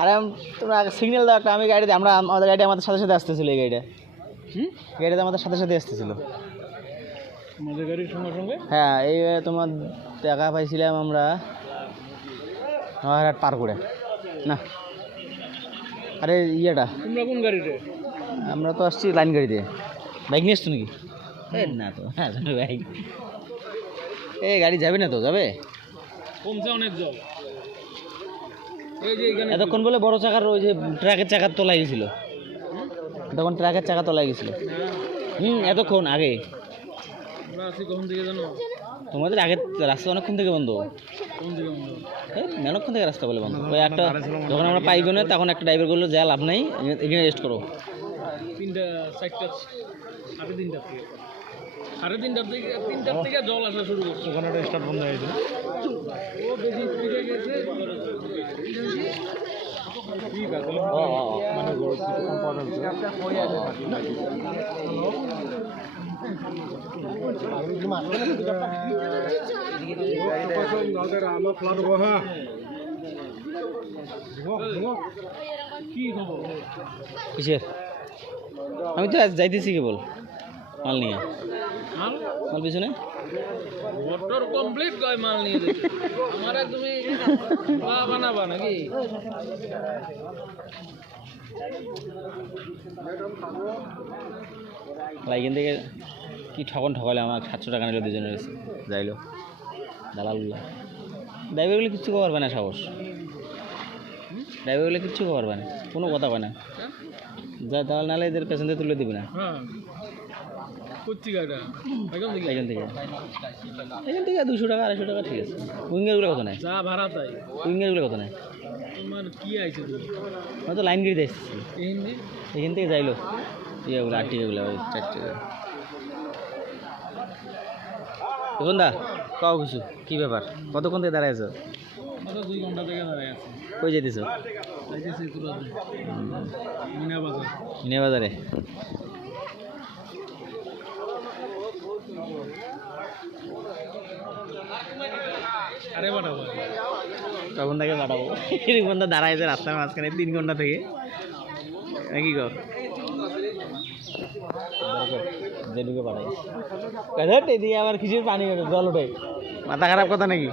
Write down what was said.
আরে তোমরা সিগন্যাল দাও একটা, আমি গাড়িতে আমাদের গাড়ি আমাদের সাথে সাথে আসতেছিল, এই গাড়িটা গাড়িতে আমাদের সাথে সাথে আসতেছিল আমাদের গাড়ির সঙ্গে সঙ্গে। হ্যাঁ, এই তোমার টাকা পাইছিলাম আমরা নয়ারহাট পার করে না। আরে ইয়েটা তোমরা কোন গাড়িতে? আমরা তো আসছি লাইন গাড়িতে। বাইক নিয়ে আসছো নাকি? না তো, হ্যাঁ বাইক। গাড়ি যাবে না তো? যাবে কমছে অনেক জল। এই যে এখানে এতক্ষণ বলে বড় চাকার ওই যে ট্রাকের চাকার তলায় গেছিল, তখন ট্রাকের চাকা তলায় গেছিল। এতক্ষণ আগে। আমরা আছি কখন থেকে জানো? তোমাদের আগের রাস্তা অনেকক্ষণ থেকে বন্ধ। কোন থেকে বন্ধ? অনেকক্ষণ থেকে রাস্তা বলে বন্ধ। ওই একটা যখন আমরা পাইব না তখন একটা ড্রাইভার বললো যা লাভ নাই, এখানে রেস্ট করো। 3টা 4টা 3:30 থেকে 3:30 থেকে জল আসা শুরু করছে। ওখানে একটা স্টার্ট বন্ধ হয়েছে। ও বেশি স্পিডে গেছে। ঠিক আছে মানে কিসের? আমি তো যাইতেছি কেবল মাল নিয়ে। মাল পিছনে মোটর কমপ্লিট কয় মাল নিয়ে যাচ্ছে। আমারে তুমি বানাবা নাকি? এখান থেকে কি ঠকাইলো আমার, 700 টাকা নিল দুজনের কাছে, যাইলো দালালগুলো। ড্রাইভারগুলো কিচ্ছু করবে না, সাহস। ড্রাইভারগুলো কিচ্ছু করবে না, কোনো কথা কয় না। যা দালাল নালে এদের পেছন থেকে তুলে দিবে না। হ্যাঁ এখান থেকে 200 টাকা 250 টাকা ঠিক আছে। উইঙ্গারগুলো কত নেয়? যা ভাড়া তাই। উইঙ্গারগুলো কত নেয়? তোমার কি আইছে তুমি? আমি তো লাইন গিয়ে দেখছি, এখান থেকে যাইলো ইয়েগুলো আর্টিকাগুলো ওই 4 টাকা। দেখুন দা কাও কিছু কি ব্যাপার, কতক্ষণ থেকে দাঁড়ায় আছো? 2 ঘন্টা থেকে দাঁড়ায় আছি। কই যেতেছো? যাইতেছি তুরাতে মিনা বাজার। মিনা বাজারে? আরে বাড়াবো তখন থেকে পাঠাবো। এরকম বন্ধা দাঁড়াইছে রাস্তার মাঝখানে 3 ঘন্টা থেকে, নাকি গো? যেটুকু পাঠাই এদিকে আবার কিসের পানি জল ওঠে, মাথা খারাপ কথা নাকি?